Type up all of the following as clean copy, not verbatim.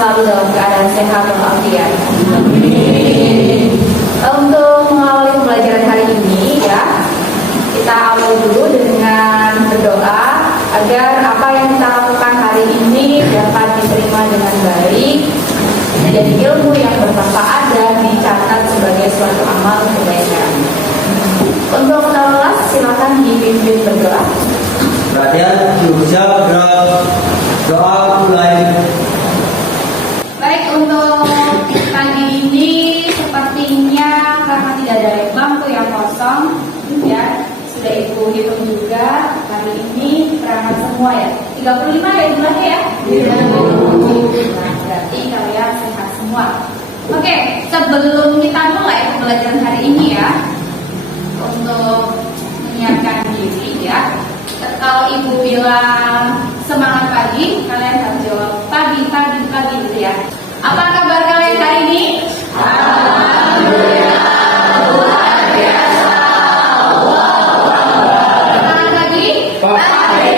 selalu dalam keadaan sehat walafiat. Untuk mengawali pembelajaran hari ini ya, kita awali dulu dengan berdoa agar apa yang kita lakukan hari ini dapat diterima dengan baik, menjadi ilmu yang bermanfaat dan dicatat sebagai suatu amal kebaikan. Untuk kelas silakan dipimpin berdoa. Perhatian, berusaha gerak, doa mulai. Baik, untuk pagi ini sepertinya karena tidak ada bangku yang kosong ya, sudah Ibu hitung juga hari ini berangkat semua ya, 35 ya jumlahnya ya. Nah, berarti kalian sehat semua. Oke, sebelum kita mulai pembelajaran hari ini ya, untuk menyiapkan diri ya, kalau Ibu bilang semangat pagi, kalian harus jawab pagi gitu ya. Apa kabar kalian hari ini? Alhamdulillah, luar biasa. Semangat lagi? Pagi.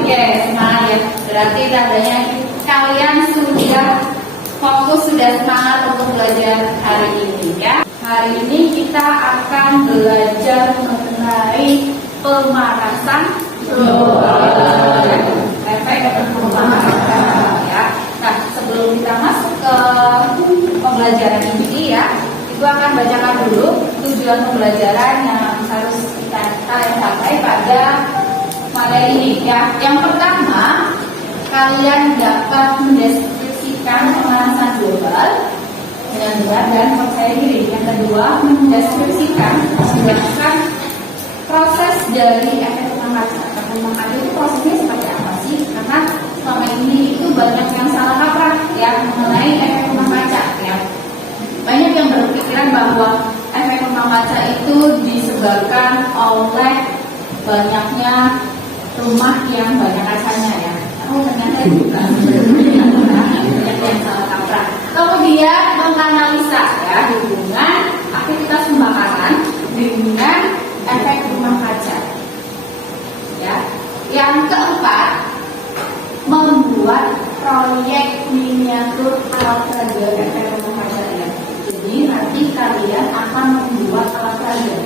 Oke, semangat ya. Berarti tandanya kalian sudah fokus, sudah semangat untuk belajar hari ini ya. Hari ini kita akan belajar mengenai pemanasan efek pemanasan ya. Nah, sebelum kita masuk ke pembelajaran ini ya, Ibu akan bacakan dulu tujuan pembelajaran yang harus kalian capai pada materi ini ya. Yang pertama, kalian dapat mendeskripsikan pemanasan global dengan benar dan percaya diri. Yang kedua, mendeskripsikan, menjelaskan proses dari efek rumah kaca. Efek rumah kaca itu prosesnya seperti apa sih? Karena selama ini itu banyak yang salah kaprah ya mengenai efek rumah kaca ya. Banyak yang berpikiran bahwa efek rumah kaca itu disebabkan oleh banyaknya rumah yang banyak kacanya ya. Oh, ternyata itu bukan. Banyak yang salah kaprah. Kemudian menganalisa ya hubungan aktivitas pembakaran dengan efek rumah kaca. Ya. Yang keempat, membuat proyek miniatur alat peraga efek rumah kaca ya. Jadi nanti kalian akan membuat alat peraga.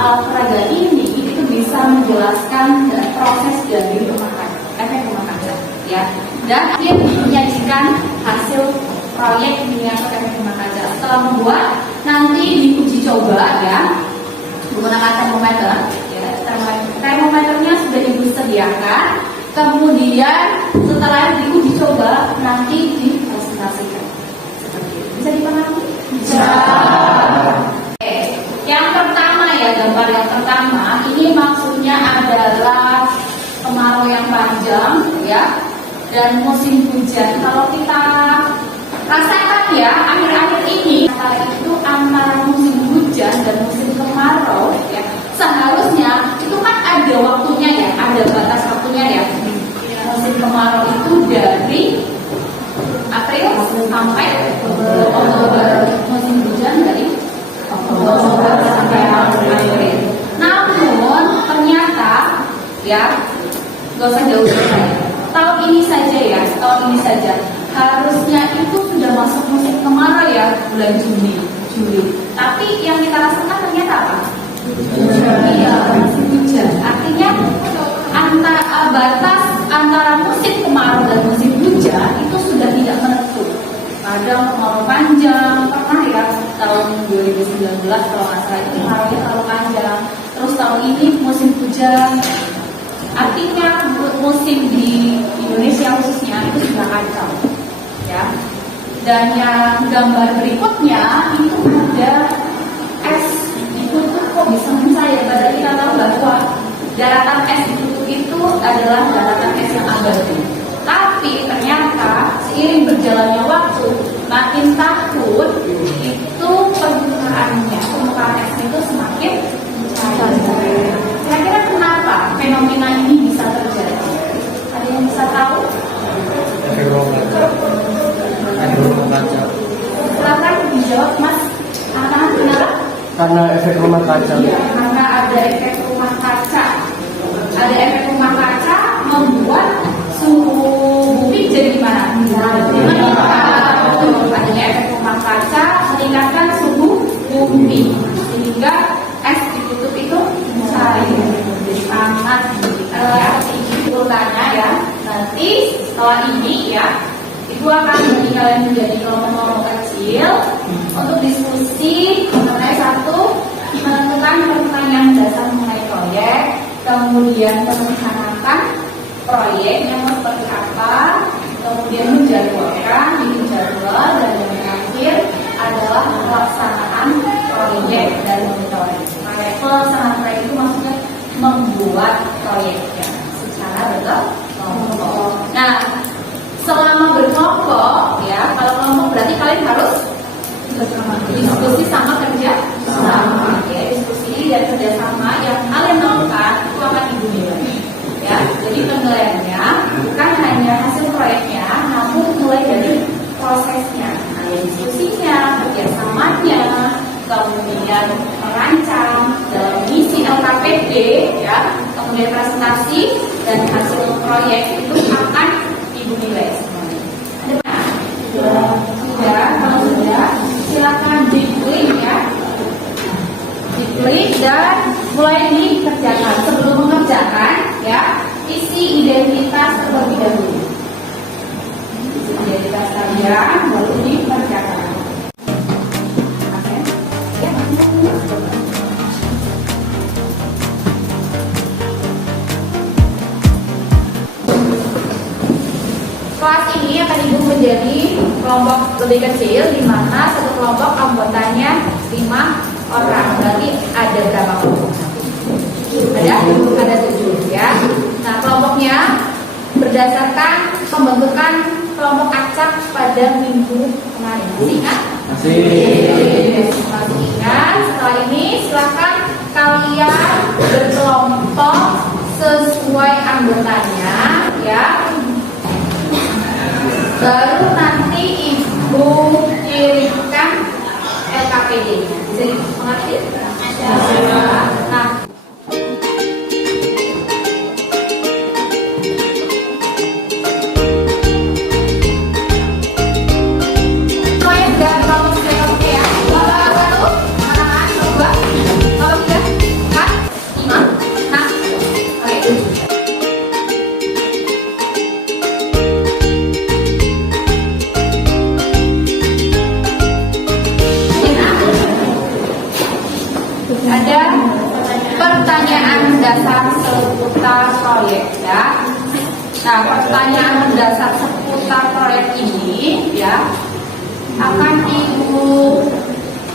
Alat peraga ini itu bisa menjelaskan proses dari efek rumah kaca ya. Dan dia menyajikan hasil proyek miniatur efek rumah kaca. Setelah membuat, nanti diuji coba ya menggunakan termometer ya. Termometernya sudah Ibu sediakan. Kemudian setelah diuji coba nanti dipresentasikan. Seperti itu. Bisa dipahami? Bisa. Oke. Yang pertama ya, gambar yang pertama ini maksudnya adalah kemarau yang panjang ya dan musim hujan. Kalau kita rasakan ya akhir-akhir ini itu antara musim hujan dan musim kemarau ya, seharusnya itu kan ada waktunya ya, ada batas waktunya ya. Musim kemarau itu dari April sampai Oktober, musim hujan dari Oktober sampai April. Namun ternyata ya, gak usah jauh-jauh ya, tahun ini saja harusnya itu sudah masuk musim kemarau ya, bulan Juli. Tapi yang kita rasakan ternyata apa? Iya, musim hujan. Artinya batas antara musim kemarau dan musim hujan itu sudah tidak menentu. Kadang kemarau panjang, pernah ya tahun 2019 kalau nggak salah itu kemaraunya terlalu panjang. Terus tahun ini musim hujan. Artinya musim di Indonesia khususnya itu sudah kacau ya. Dan yang gambar berikutnya itu ada es di kutub. Kok bisa mencair? Padahal kita tahu bahwa daratan es di kutub itu adalah daratan es yang abadi. Tapi ternyata seiring berjalannya waktu, makin tahun itu permukaan es itu semakin mencair. Kira-kira kenapa fenomena ini bisa terjadi? Ada yang bisa tahu? Efek rumah kaca. Silakan dijawab, Mas. Kenapa? Karena efek rumah kaca. Ya, karena ada efek rumah kaca. Ada efek rumah kaca membuat suhu bumi jadi gimana? bumi, sehingga es ditutup itu cair, jadi panas ya. Urutannya ya. Nanti setelah ini ya, Ibu akan bagi kalian menjadi kelompok-kelompok kecil untuk diskusi mengenai menentukan pertanyaan dasar mengenai proyek, kemudian merencanakan proyeknya seperti apa, kemudian menjadwalkan, bikin jadwal, dan yang terakhir adalah pelaksanaan proyek dan monitoring. Pelaksanaan proyek itu maksudnya membuat proyeknya secara berkelompok. Nah, selama berkelompok ya, kalau kelompok berarti kalian harus diskusi sama kerja sama ya, diskusi dan kerja sama yang kalian lakukan itu akan Ibu nilai ya. Jadi penilaiannya bukan hanya hasil proyeknya, namun mulai dari prosesnya, diskusinya, kerjasamanya, kemudian merancang dalam misi LKPD ya, kemudian presentasi dan hasil proyek itu akan Ibu nilai semuanya. Sudah, kalau sudah silakan diklik ya, diklik dan mulai dikerjakan. Sebelum mengerjakan ya, isi identitas terlebih dahulu. Isi identitas kalian baru dikerjakan. Kelas ini akan Ibu menjadi kelompok lebih kecil, di mana satu kelompok anggotanya 5 orang. Berarti ada berapa kelompok? Ada 7 ya. Nah, kelompoknya berdasarkan pembentukan kelompok acak pada minggu kemarin. Masih ingat? Masih ingat. Setelah ini silakan kalian berkelompok sesuai anggotanya ya. Baru nanti Ibu kirimkan LKPD-nya. Bisa mengerti? Nah, ada pertanyaan dasar seputar proyek ya. Nah, pertanyaan dasar seputar proyek ini ya akan Ibu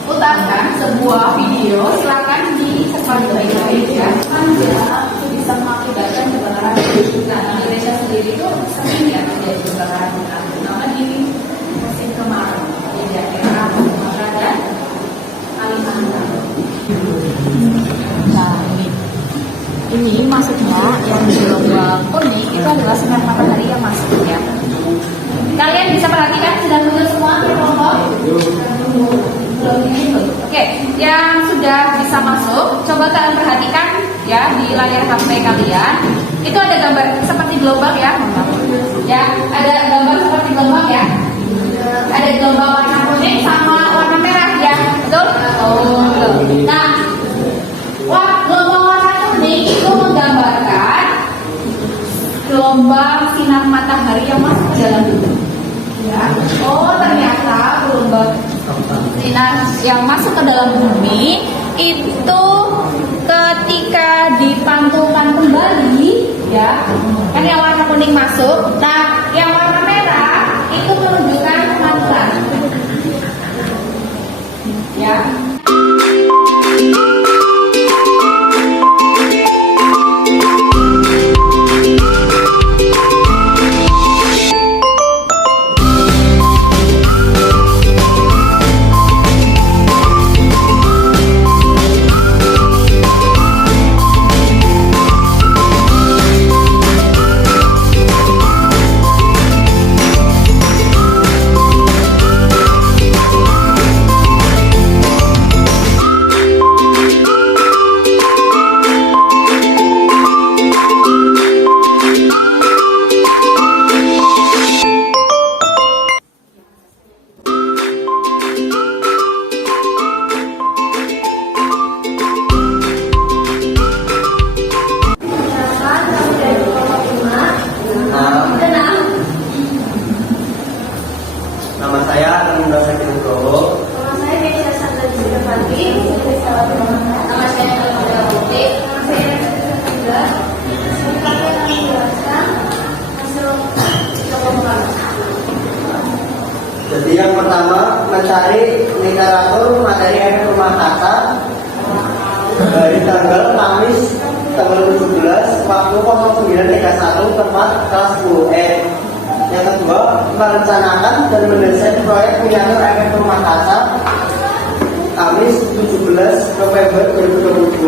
putarkan sebuah video. Silakan disebar baik-baik ya. Itu bisa mengakibatkan kebakaran hutan. Nah, Indonesia sendiri itu sering ya terjadi kebakaran hutan, terutama di musim kemarau di daerah Sumatera dan Kalimantan. Nah, ini masuknya yang di gelombang kuning itu adalah sinar matahari yang masuk ya. Kalian bisa perhatikan sudah dulu semua kelompok? Oke, yang sudah bisa masuk, coba kalian perhatikan ya di layar HP kalian. Itu ada gambar seperti gelombang ya. Ya, ada gambar seperti gelombang ya. Ada gelombang warna kuning sama warna merah ya. Betul? Oh, betul. Nah, gelombang warna kuning itu menggambarkan gelombang sinar matahari yang masuk ke dalam bumi. Ya. Oh, ternyata gelombang sinar yang masuk ke dalam bumi itu ketika dipantulkan kembali, ya, kan yang warna kuning masuk. Nah, yang warna merah itu menunjukkan kemandulan. Ya. Nama saya Ananda Nugroho. Nama saya Meisha Sandra Jisipati. Nama saya Nanda Putri. Nama saya Nanda Jadi yang pertama mencari literatur materi efek rumah kaca dari tanggal Kamis tanggal 17 waktu 09.31 tempat kelas 10E. Yang kedua merencanakan dan mendesain proyek miniatur efek rumah kaca Kamis 17 November 2022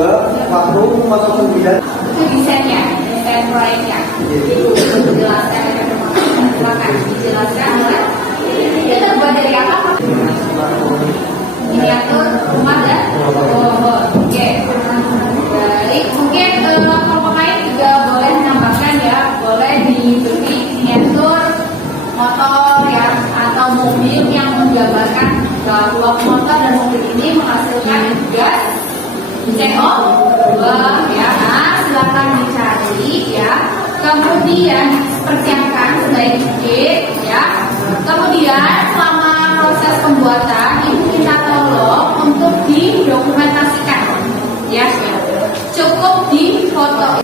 waktu 09. Itu desainnya, desain proyeknya. Itu dijelaskan efek rumah kaca. Silakan dijelaskan. Itu terbuat dari apa? Miniatur rumah dan oke. Baik, mungkin kelompok lain juga boleh menambahkan ya, boleh diberi miniatur motor ya atau mobil yang menggambarkan bahwa motor dan mobil ini menghasilkan gas CO2 ya. Nah, silakan dicari ya. Kemudian persiapkan sebaik mungkin ya. Kemudian selama proses pembuatan ibu minta tolong untuk didokumentasikan ya. Cukup di foto.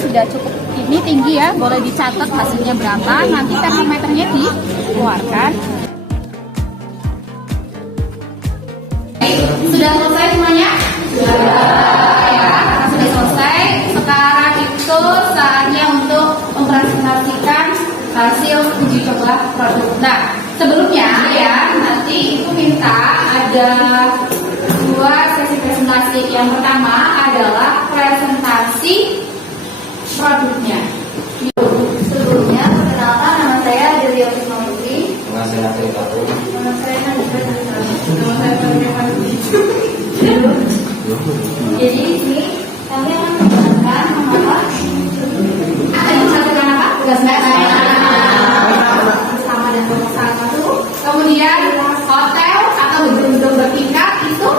Sudah cukup ini tinggi ya, boleh dicatat hasilnya berapa, nanti termometernya dikeluarkan. Sudah selesai semuanya? Sudah ya, sudah selesai. Sekarang itu saatnya untuk mempresentasikan hasil uji coba produk. Nah, sebelumnya ya, nanti ibu minta ada dua sesi presentasi. Yang pertama adalah presentasi produknya. Sebelumnya, perkenalkan nama saya Delia Putri. Nama saya Nafi. Nama saya Jadi ini kami akan menjelaskan apa? Akan disampaikan apa? Tugas bersama dan bersama itu. Kemudian hotel atau gedung-gedung bertingkat itu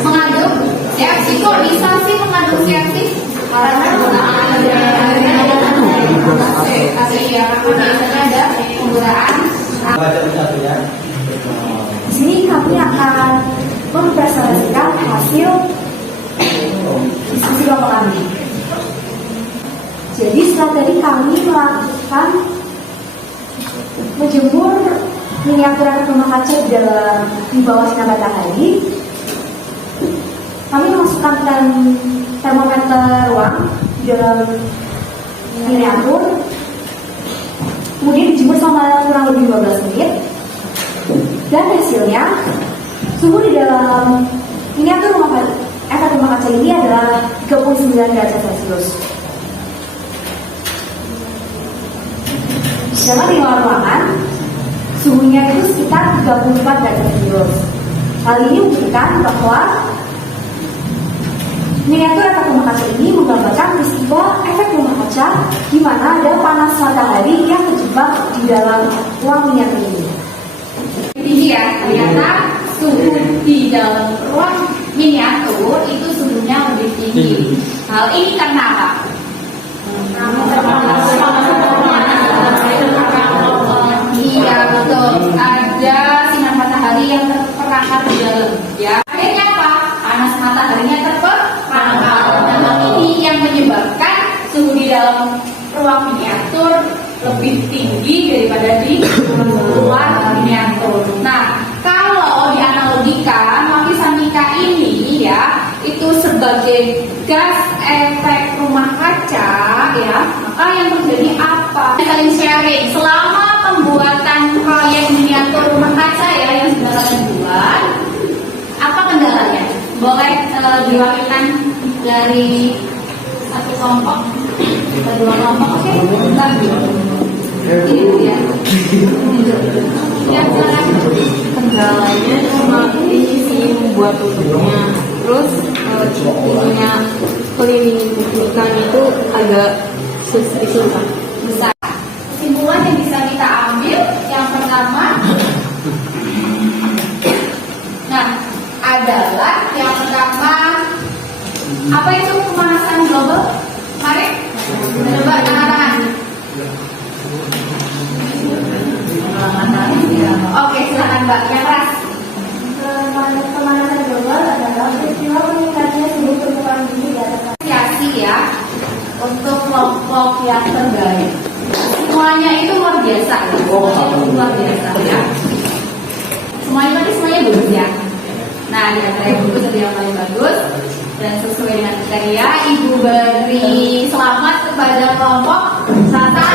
mengandung reaksi kondensasi, mengandung reaksi karena penggunaan biasanya ada penggunaan. Di sini kami akan mempresentasikan hasil diskusi kelompok kami. Jadi setelah tadi kami melakukan menjemur miniatur rumah kaca di bawah sinar matahari, kami memasukkan termometer ruang di dalam miniatur, kemudian dijemur selama kurang lebih 15 menit, dan hasilnya suhu di dalam miniatur efek rumah kaca ini adalah 39 derajat Celcius. Sedangkan di luar ruangan suhunya itu sekitar 34 derajat Celcius. Hal ini membuktikan bahwa miniatur efek rumah kaca ini menggambarkan peristiwa efek rumah kaca di mana ada panas matahari yang terjebak di dalam ruang miniatur ini. Tinggi ya, ternyata suhu di dalam ruang miniatur itu suhunya lebih tinggi. Hal ini karena apa? Iya betul, ada sinar matahari yang terperangkap di dalam. Ya, akhirnya apa? Panas mataharinya terperangkap. Dan hal ini yang menyebabkan suhu di dalam ruang miniatur lebih tinggi daripada di luar miniatur. Nah, kalau dianalogikan lapisan mica ini ya itu sebagai gas efek rumah kaca ya, maka yang terjadi apa? Saling sharing selama pembuatan proyek miniatur rumah kaca ya yang sudah kalian buat. Apa kendalanya? Boleh diwakilkan dari satu kelompok, dua kelompok, oke? Ini ya. Ya, Kendalanya cuma ini sih membuat tutupnya, terus ininya keliling ikan itu agak susah. yang bisa kita ambil. Yang pertama, nah, adalah yang pertama, apa itu pemanasan global? Mari, coba tangan-tangan. Oke, silakan Mbak, yang keras. Pemanasan global adalah peristiwa meningkatnya suhu permukaan bumi di atas Apresiasi ya untuk kelompok yang terbaik. Semuanya itu luar biasa ya. Semuanya itu luar biasa ya. Semuanya bagus ya. Nah, di antara yang bagus ada yang paling bagus dan sesuai dengan kriteria. Ibu beri selamat kepada kelompok satu.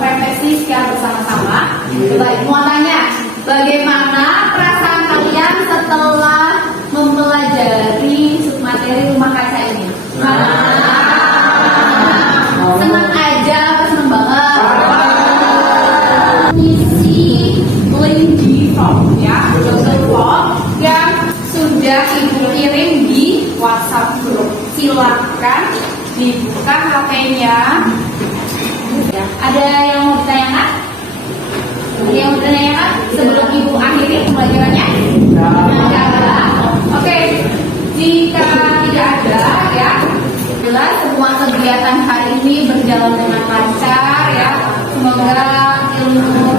Refleksi secara bersama-sama. Coba Ibu mau tanya, bagaimana perasaan kalian setelah mempelajari submateri rumah kaca ini? Senang aja atau senang banget? Isi link di form ya, Google Form yang sudah Ibu kirim di WhatsApp group. Silakan dibuka HP-nya. Ya, ada yang mau ditanyakan? Ada yang mau ditanyakan sebelum Ibu akhiri pembelajarannya? Tidak ada. Oke, jika tidak ada ya, jelas semua kegiatan hari ini berjalan dengan lancar ya. Semoga ilmu